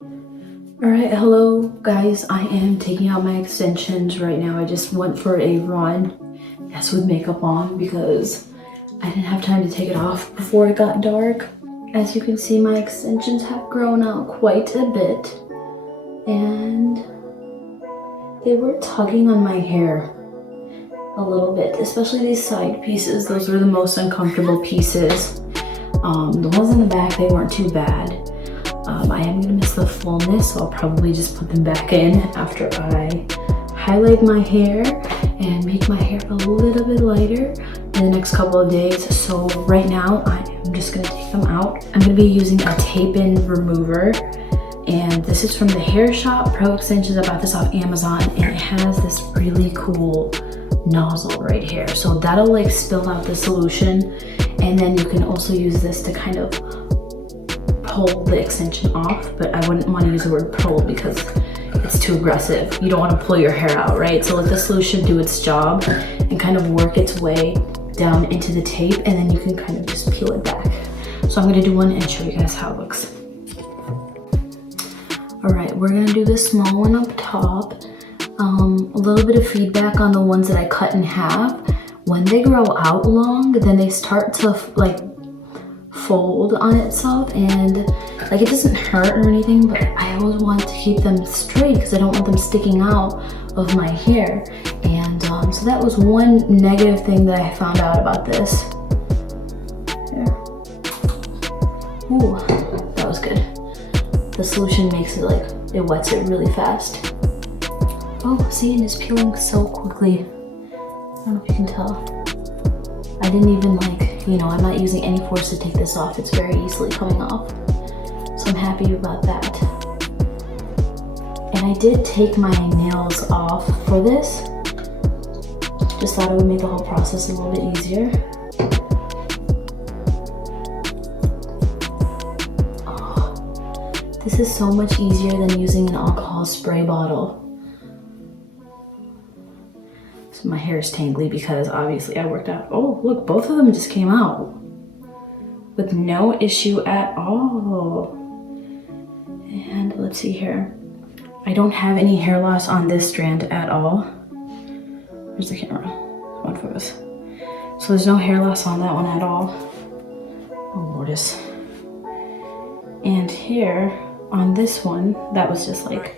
Alright, hello guys. I am taking out my extensions right now. I just went for a run, yes, with makeup on because I didn't have time to take it off before it got dark. As you can see, my extensions have grown out quite a bit and they were tugging on my hair a little bit, especially these side pieces. Those were the most uncomfortable pieces. The ones in the back, they weren't too bad. I am gonna miss the fullness, so I'll probably just put them back in after I highlight my hair and make my hair a little bit lighter in the next couple of days. So right now, I am just gonna take them out. I'm gonna be using a tape-in remover, and this is from the Hair Shop Pro Extensions. I bought this off Amazon, and it has this really cool nozzle right here. So that'll like spill out the solution, and then you can also use this to kind of pull the extension off, but I wouldn't want to use the word pull because it's too aggressive. You don't want to pull your hair out, right? So let the solution do its job and kind of work its way down into the tape, and then you can kind of just peel it back. So I'm going to do one and show you guys how it looks. All right, we're going to do the small one up top. A little bit of feedback on the ones that I cut in half. When they grow out long, then they start to like fold on itself, and like it doesn't hurt or anything, but I always want to keep them straight because I don't want them sticking out of my hair. And so that was one negative thing that I found out about this. There. Ooh, that was good. The solution makes it like, it wets it really fast. Oh, see, and it's peeling so quickly. I don't know if you can tell. I didn't even like, you know, I'm not using any force to take this off. It's very easily coming off. So I'm happy about that. And I did take my nails off for this. Just thought it would make the whole process a little bit easier. Oh, this is so much easier than using an alcohol spray bottle. So my hair is tangly because obviously I worked out. Oh, look, both of them just came out with no issue at all. And let's see here. I don't have any hair loss on this strand at all. Where's the camera? One focus. So there's no hair loss on that one at all. Oh, Lordis. And here on this one, that was just like,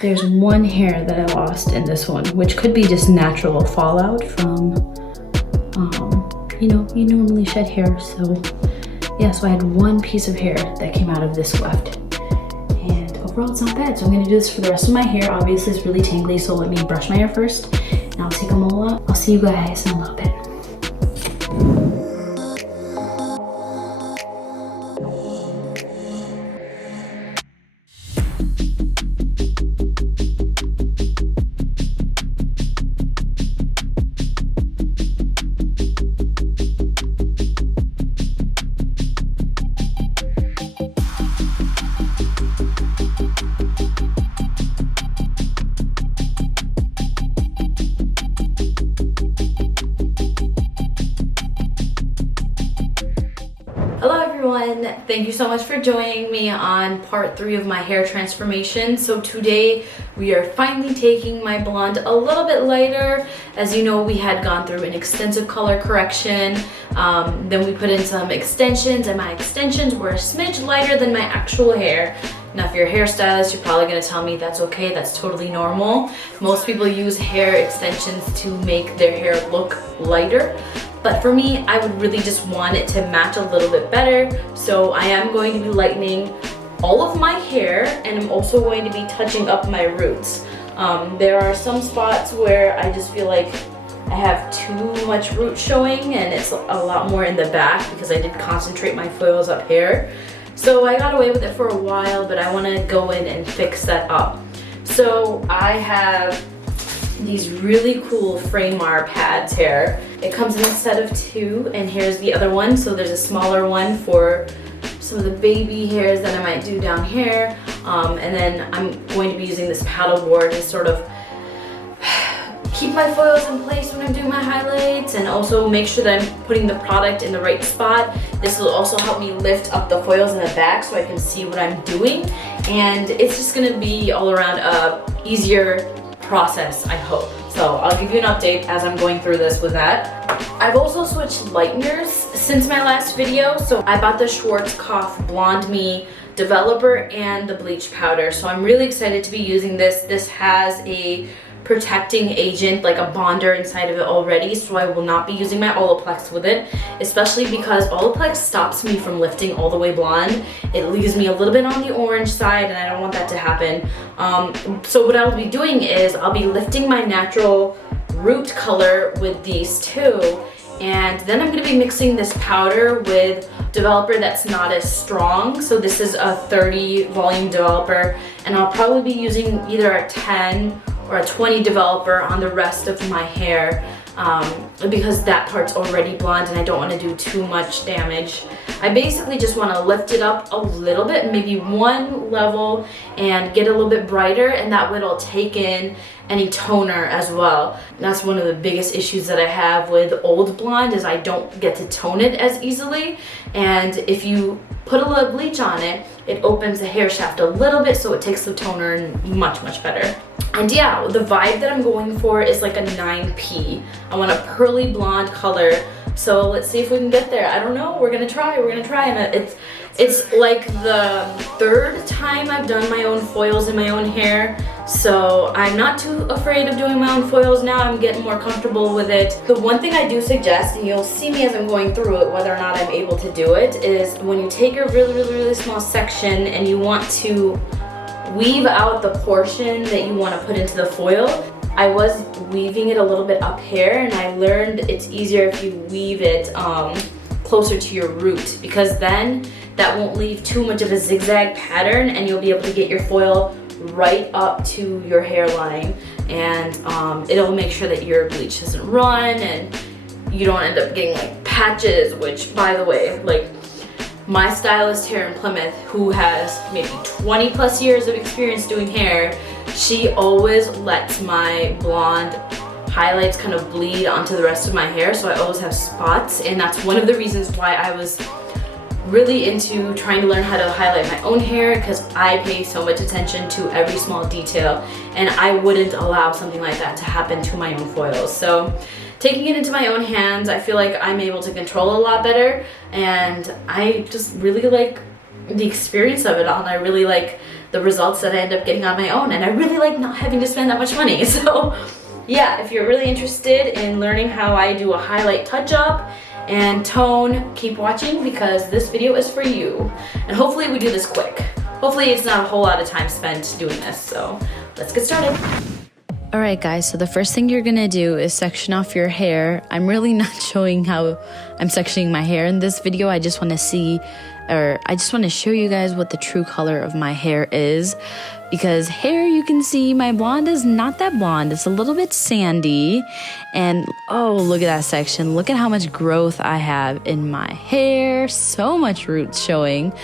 there's one hair that I lost in this one, which could be just natural fallout from, you know, you normally shed hair. So yeah, so I had one piece of hair that came out of this left. And overall, it's not bad. So I'm gonna do this for the rest of my hair. Obviously, it's really tangly, so let me brush my hair first, and I'll take them all out. I'll see you guys in a little bit. Hello everyone, thank you so much for joining me on part 3 of my hair transformation. So today we are finally taking my blonde a little bit lighter. As you know, we had gone through an extensive color correction, then we put in some extensions, and my extensions were a smidge lighter than my actual hair. Now if you're a hairstylist, you're probably gonna tell me that's okay, that's totally normal. Most people use hair extensions to make their hair look lighter. But for me, I would really just want it to match a little bit better. So I am going to be lightening all of my hair, and I'm also going to be touching up my roots. There are some spots where I just feel like I have too much root showing, and it's a lot more in the back because I did concentrate my foils up here. So I got away with it for a while, but I want to go in and fix that up. So I have these really cool Framar pads here. It comes in a set of 2, and here's the other one. So there's a smaller one for some of the baby hairs that I might do down here. And then I'm going to be using this paddle board to sort of keep my foils in place when I'm doing my highlights and also make sure that I'm putting the product in the right spot. This will also help me lift up the foils in the back so I can see what I'm doing. And it's just gonna be all around a easier process, I hope. So I'll give you an update as I'm going through this with that. I've also switched lighteners since my last video. So I bought the Schwarzkopf BlondeMe developer and the bleach powder. So I'm really excited to be using this. This has a protecting agent, like a bonder inside of it already, so I will not be using my Olaplex with it, especially because Olaplex stops me from lifting all the way blonde. It leaves me a little bit on the orange side and I don't want that to happen. So what I'll be doing is I'll be lifting my natural root color with these two, and then I'm going to be mixing this powder with developer that's not as strong. So this is a 30 volume developer, and I'll probably be using either a 10 or a 20 developer on the rest of my hair because that part's already blonde and I don't want to do too much damage. I basically just want to lift it up a little bit, maybe one level, and get a little bit brighter, and that way it'll take in any toner as well. That's one of the biggest issues that I have with old blonde is I don't get to tone it as easily, and if you put a little bleach on it, it opens the hair shaft a little bit so it takes the toner in much better. And yeah, the vibe that I'm going for is like a 9P. I want a pearly blonde color. So let's see if we can get there. I don't know, we're gonna try, and it's like the third time I've done my own foils in my own hair. So I'm not too afraid of doing my own foils now. I'm getting more comfortable with it. The one thing I do suggest, and you'll see me as I'm going through it, whether or not I'm able to do it, is when you take a really small section and you want to weave out the portion that you want to put into the foil. I was weaving it a little bit up here, and I learned it's easier if you weave it closer to your root, because then that won't leave too much of a zigzag pattern and you'll be able to get your foil right up to your hairline, and it'll make sure that your bleach doesn't run and you don't end up getting like patches, which, by the way, like my stylist here in Plymouth, who has maybe 20 plus years of experience doing hair, she always lets my blonde highlights kind of bleed onto the rest of my hair, so I always have spots, and that's one of the reasons why I was really into trying to learn how to highlight my own hair, because I pay so much attention to every small detail, and I wouldn't allow something like that to happen to my own foils. So taking it into my own hands, I feel like I'm able to control a lot better, and I just really like the experience of it all, and I really like the results that I end up getting on my own, and I really like not having to spend that much money. So yeah, if you're really interested in learning how I do a highlight touch-up and tone, keep watching, because this video is for you. And hopefully we do this quick. Hopefully it's not a whole lot of time spent doing this, so let's get started. Alright guys, so the first thing you're gonna do is section off your hair. I'm really not showing how I'm sectioning my hair in this video. I just want to show you guys what the true color of my hair is. Because hair, you can see my blonde is not that blonde. It's a little bit sandy. And oh, look at that section. Look at how much growth I have in my hair. So much roots showing.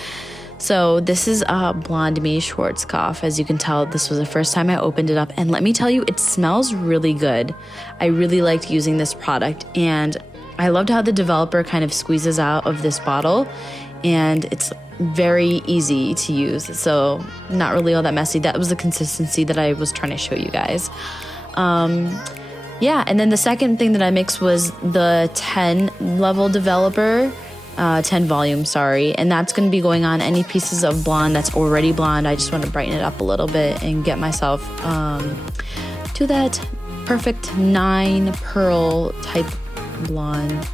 So this is BlondeMe Schwarzkopf. As you can tell, this was the first time I opened it up. And let me tell you, it smells really good. I really liked using this product. And I loved how the developer kind of squeezes out of this bottle. And it's very easy to use, so not really all that messy. That was the consistency that I was trying to show you guys. Yeah, and then the second thing that I mixed was the 10 level developer, 10 volume, sorry, and that's going to be going on any pieces of blonde that's already blonde. I just want to brighten it up a little bit and get myself to that perfect 9 pearl type blonde.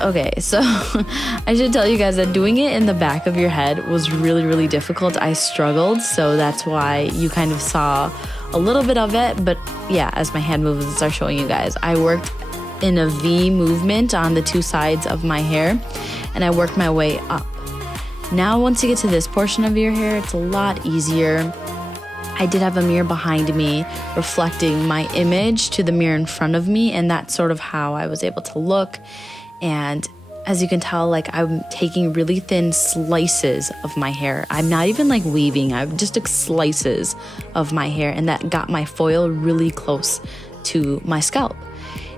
Okay, so I should tell you guys that doing it in the back of your head was really difficult. I struggled, so that's why you kind of saw a little bit of it. But yeah, as my hand movements are showing you guys, I worked in a V movement on the two sides of my hair, and I worked my way up. Now, once you get to this portion of your hair, it's a lot easier. I did have a mirror behind me reflecting my image to the mirror in front of me, and that's sort of how I was able to look. And as you can tell, like, I'm taking really thin slices of my hair. I'm not even like weaving, I'm just like slices of my hair, and that got my foil really close to my scalp.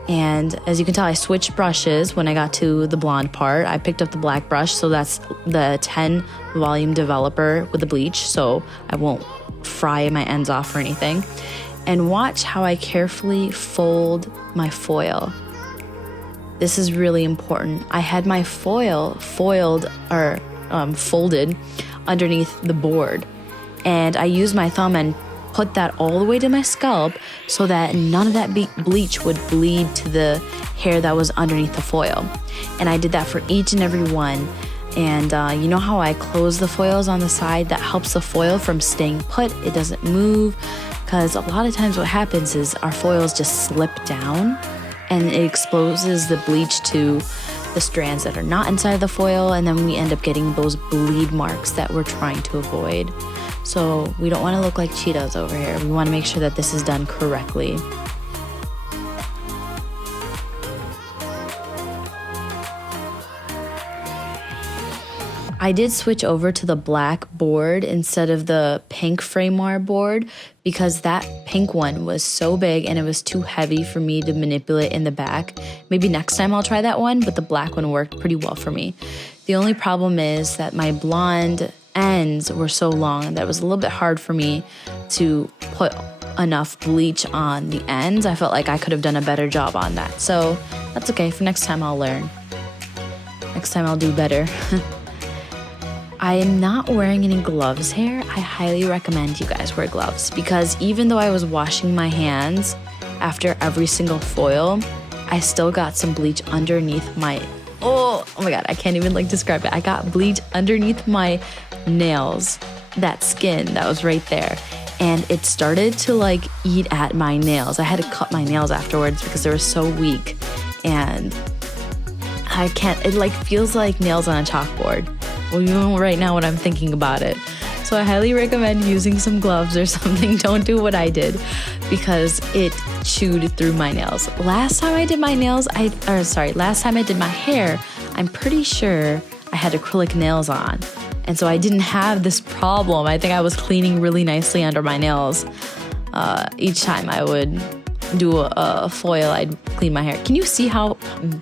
And as you can tell, I switched brushes when I got to the blonde part. I picked up the black brush, so that's the 10 volume developer with the bleach, so I won't fry my ends off or anything. And watch how I carefully fold my foil. This is really important. I had my foil folded underneath the board, and I used my thumb and put that all the way to my scalp so that none of that bleach would bleed to the hair that was underneath the foil. And I did that for each and every one. And you know how I close the foils on the side? That helps the foil from staying put. It doesn't move, because a lot of times what happens is our foils just slip down and it exposes the bleach to the strands that are not inside the foil, and then we end up getting those bleed marks that we're trying to avoid. So we don't want to look like Cheetos over here. We want to make sure that this is done correctly. I did switch over to the black board instead of the pink framoir board because that pink one was so big and it was too heavy for me to manipulate in the back. Maybe next time I'll try that one, but the black one worked pretty well for me. The only problem is that my blonde ends were so long that it was a little bit hard for me to put enough bleach on the ends. I felt like I could have done a better job on that. So that's okay. For next time I'll learn. Next time I'll do better. I am not wearing any gloves here. I highly recommend you guys wear gloves because even though I was washing my hands after every single foil, I still got some bleach underneath my, oh my God, I can't even describe it. I got bleach underneath my nails, that skin that was right there. And it started to eat at my nails. I had to cut my nails afterwards because they were so weak. And I can't, it feels like nails on a chalkboard. Well, you know right now what I'm thinking about it. So I highly recommend using some gloves or something. Don't do what I did because it chewed through my nails. Last time I did my hair, I'm pretty sure I had acrylic nails on. And so I didn't have this problem. I think I was cleaning really nicely under my nails. Each time I would do a foil, I'd clean my hair. Can you see how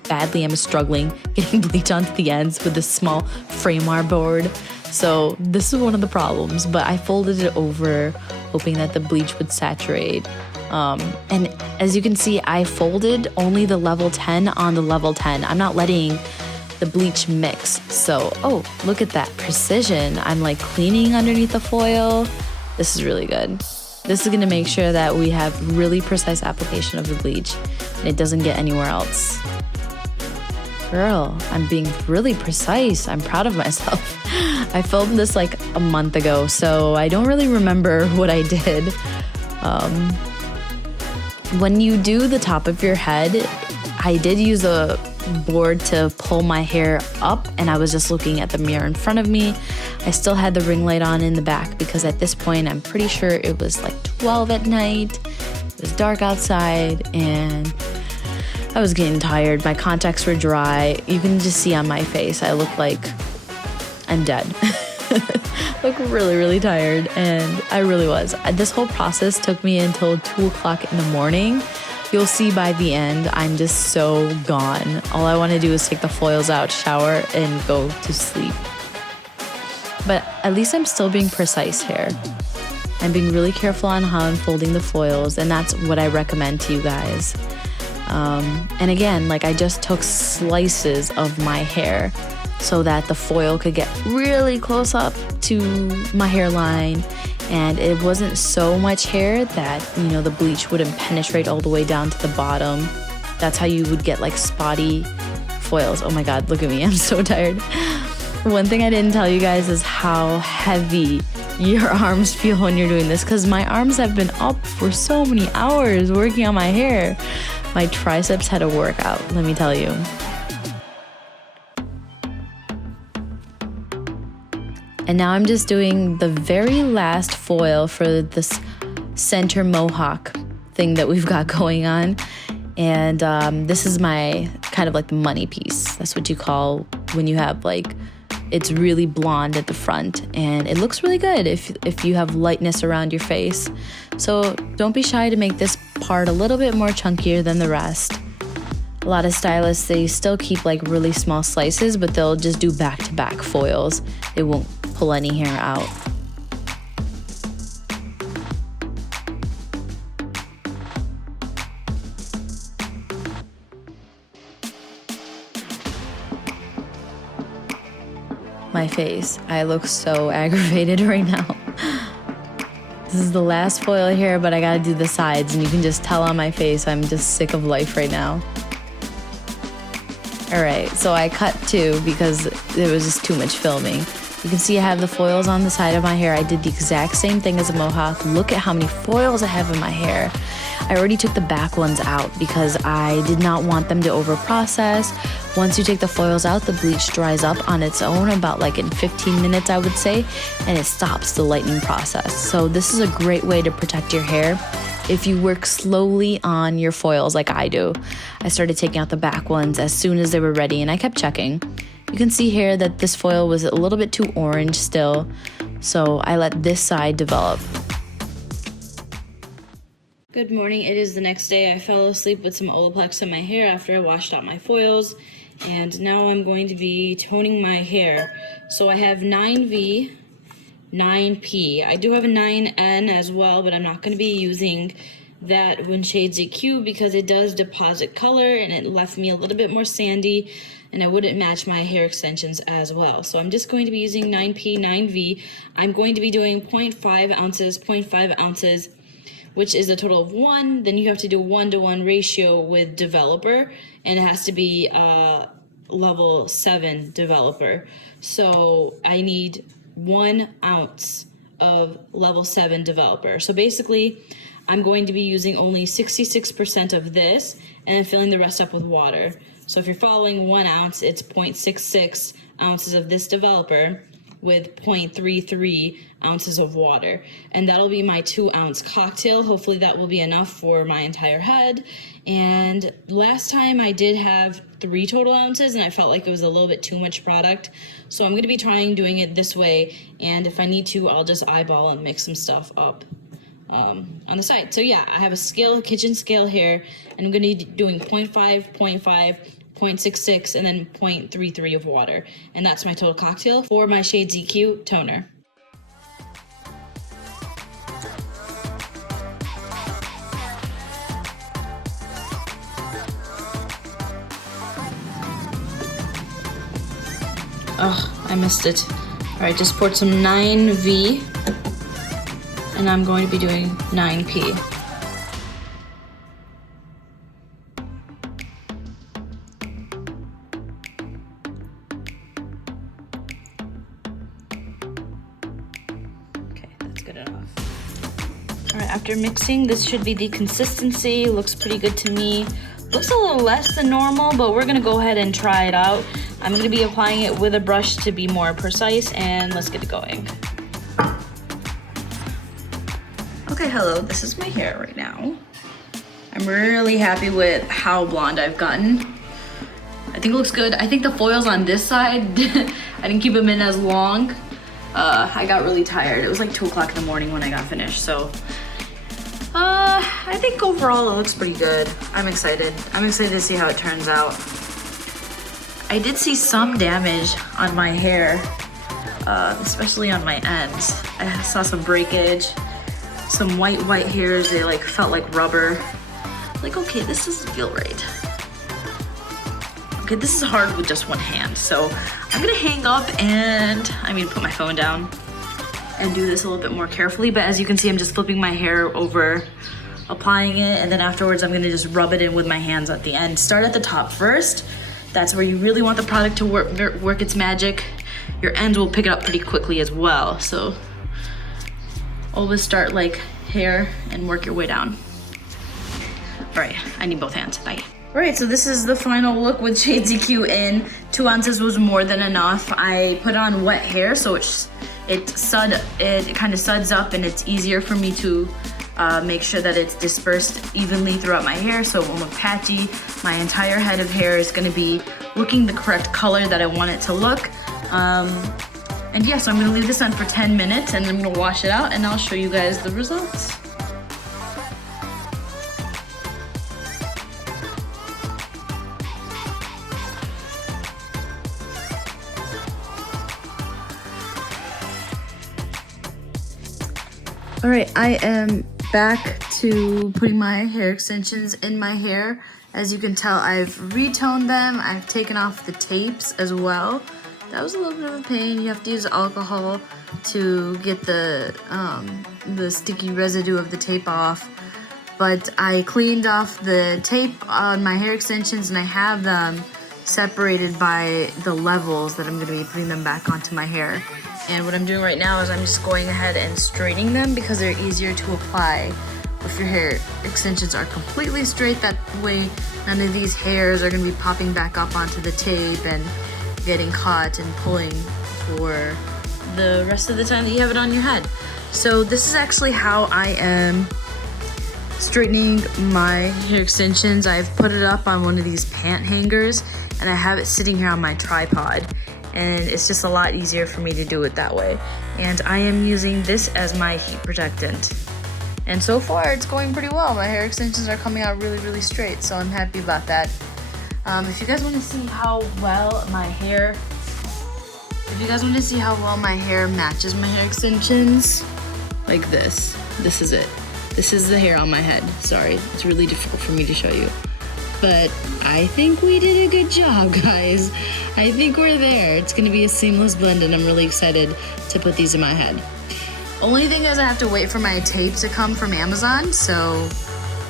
badly I'm struggling getting bleach onto the ends with this small framoir board? So this is one of the problems, but I folded it over hoping that the bleach would saturate. And as you can see, I folded only the level 10 on the level 10. I'm not letting the bleach mix. So, oh, look at that precision. I'm cleaning underneath the foil. This is really good. This is gonna make sure that we have really precise application of the bleach and it doesn't get anywhere else. Girl, I'm being really precise. I'm proud of myself. I filmed this a month ago, so I don't really remember what I did. When you do the top of your head, I did use a board to pull my hair up and I was just looking at the mirror in front of me. I still had the ring light on in the back because at this point I'm pretty sure it was 12 at night. It was dark outside and I was getting tired. My contacts were dry. You can just see on my face I look like I'm dead. Look really, really tired, and I really was. This whole process took me until 2 o'clock in the morning. You'll see by the end, I'm just so gone. All I want to do is take the foils out, shower, and go to sleep. But at least I'm still being precise here. I'm being really careful on how I'm folding the foils, and that's what I recommend to you guys. And again, I just took slices of my hair so that the foil could get really close up to my hairline, and it wasn't so much hair that, the bleach wouldn't penetrate all the way down to the bottom. That's how you would get spotty foils. Oh my God, look at me, I'm so tired. One thing I didn't tell you guys is how heavy your arms feel when you're doing this, because my arms have been up for so many hours working on my hair. My triceps had a workout, let me tell you. And now I'm just doing the very last foil for this center mohawk thing that we've got going on. And this is my kind of the money piece. That's what you call when you have it's really blonde at the front, and it looks really good if you have lightness around your face. So don't be shy to make this part a little bit more chunkier than the rest. A lot of stylists, they still keep like really small slices, but they'll just do back-to-back foils. They won't pull any hair out. My face. I look so aggravated right now. This is the last foil here, but I gotta do the sides, and you can just tell on my face I'm just sick of life right now. Alright, so I cut two because there was just too much filming. You can see I have the foils on the side of my hair. I did the exact same thing as a mohawk. Look at how many foils I have in my hair. I already took the back ones out because I did not want them to over-process. Once you take the foils out, the bleach dries up on its own about like in 15 minutes, I would say, and it stops the lightening process. So this is a great way to protect your hair if you work slowly on your foils like I do. I started taking out the back ones as soon as they were ready, and I kept checking. You can see here that this foil was a little bit too orange still, so I let this side develop. Good morning, it is the next day. I fell asleep with some Olaplex in my hair after I washed out my foils, and now I'm going to be toning my hair. So I have 9V, 9P. I do have a 9N as well, but I'm not going to be using that Redken Shades EQ because it does deposit color and it left me a little bit more sandy, and I wouldn't match my hair extensions as well. So I'm just going to be using 9P, 9V. I'm going to be doing 0.5 ounces, 0.5 ounces, which is a total of 1. Then you have to do 1-to-1 ratio with developer, and it has to be level 7 developer. So I need 1 ounce of level 7 developer. So basically, I'm going to be using only 66% of this and then filling the rest up with water. So if you're following 1 ounce, it's 0.66 ounces of this developer with 0.33 ounces of water. And that'll be my 2-ounce cocktail. Hopefully that will be enough for my entire head. And last time I did have 3 total ounces and I felt like it was a little bit too much product. So I'm gonna be trying doing it this way. And if I need to, I'll just eyeball and mix some stuff up on the side. So yeah, I have a scale, kitchen scale here, and I'm gonna be doing 0.5, 0.5, 0.66, and then 0.33 of water. And that's my total cocktail for my Shades EQ toner. Oh, I missed it. All right, just poured some 9V, and I'm going to be doing 9P. Okay, that's good enough. All right, after mixing, this should be the consistency. Looks pretty good to me. Looks a little less than normal, but we're gonna go ahead and try it out. I'm gonna be applying it with a brush to be more precise, and let's get it going. Okay, hello, this is my hair right now. I'm really happy with how blonde I've gotten. I think it looks good. I think the foils on this side, I didn't keep them in as long. I got really tired. It was like 2 o'clock in the morning when I got finished, so. I think overall it looks pretty good. I'm excited. I'm excited to see how it turns out. I did see some damage on my hair, especially on my ends. I saw some breakage, some white hairs. They like felt like rubber. Like, okay, this doesn't feel right. Okay, this is hard with just one hand. So I'm gonna hang up and put my phone down and do this a little bit more carefully. But as you can see, I'm just flipping my hair over, applying it, and then afterwards I'm gonna just rub it in with my hands at the end. Start at the top first. That's where you really want the product to work its magic. Your ends will pick it up pretty quickly as well. So always start like here and work your way down. All right, I need both hands, bye. All right, so this is the final look with Shades EQ in. 2 ounces was more than enough. I put on wet hair, so it kind of suds up, and it's easier for me to make sure that it's dispersed evenly throughout my hair. So when I'm patchy, my entire head of hair is gonna be looking the correct color that I want it to look. And yeah, so I'm gonna leave this on for 10 minutes and I'm gonna wash it out and I'll show you guys the results. All right, I am back to putting my hair extensions in my hair. As you can tell, I've retoned them. I've taken off the tapes as well. That was a little bit of a pain. You have to use alcohol to get the sticky residue of the tape off. But I cleaned off the tape on my hair extensions and I have them separated by the levels that I'm going to be putting them back onto my hair. And what I'm doing right now is I'm just going ahead and straightening them because they're easier to apply if your hair extensions are completely straight. That way none of these hairs are going to be popping back up onto the tape and getting caught and pulling for the rest of the time that you have it on your head. So this is actually how I am straightening my hair extensions. I've put it up on one of these pant hangers and I have it sitting here on my tripod. And it's just a lot easier for me to do it that way. And I am using this as my heat protectant. And so far it's going pretty well. My hair extensions are coming out really, really straight, so I'm happy about that. If you guys want to see how well my hair matches my hair extensions, like this is it. This is the hair on my head. Sorry, it's really difficult for me to show you. But I think we did a good job, guys. I think we're there. It's gonna be a seamless blend and I'm really excited to put these in my head. Only thing is I have to wait for my tape to come from Amazon, so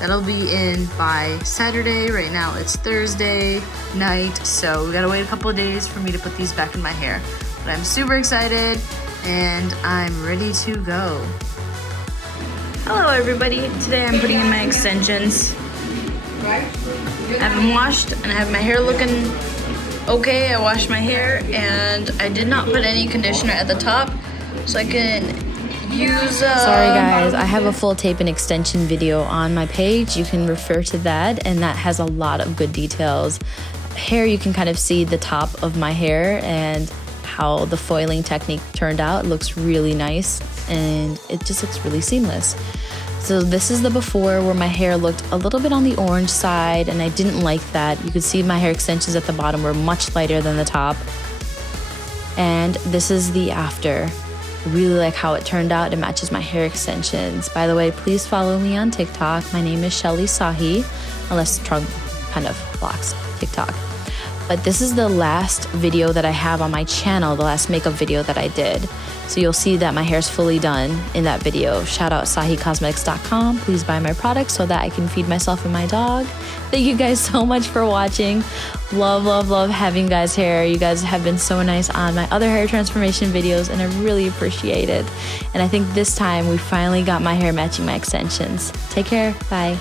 that'll be in by Saturday. Right now it's Thursday night, so we gotta wait a couple of days for me to put these back in my hair. But I'm super excited and I'm ready to go. Hello everybody. Today I'm putting in my extensions. I have them washed and I have my hair looking okay. I washed my hair and I did not put any conditioner at the top so I can use Sorry guys, I have a full tape and extension video on my page. You can refer to that and that has a lot of good details. Hair, you can kind of see the top of my hair and how the foiling technique turned out. It looks really nice and it just looks really seamless. So this is the before where my hair looked a little bit on the orange side and I didn't like that. You could see my hair extensions at the bottom were much lighter than the top. And this is the after. I really like how it turned out. It matches my hair extensions. By the way, please follow me on TikTok. My name is Shelly Sahi, unless Trump kind of blocks TikTok. But this is the last video that I have on my channel, the last makeup video that I did. So you'll see that my hair's fully done in that video. Shout out SahiCosmetics.com. Please buy my products so that I can feed myself and my dog. Thank you guys so much for watching. Love, love, love having you guys here. You guys have been so nice on my other hair transformation videos and I really appreciate it. And I think this time we finally got my hair matching my extensions. Take care. Bye.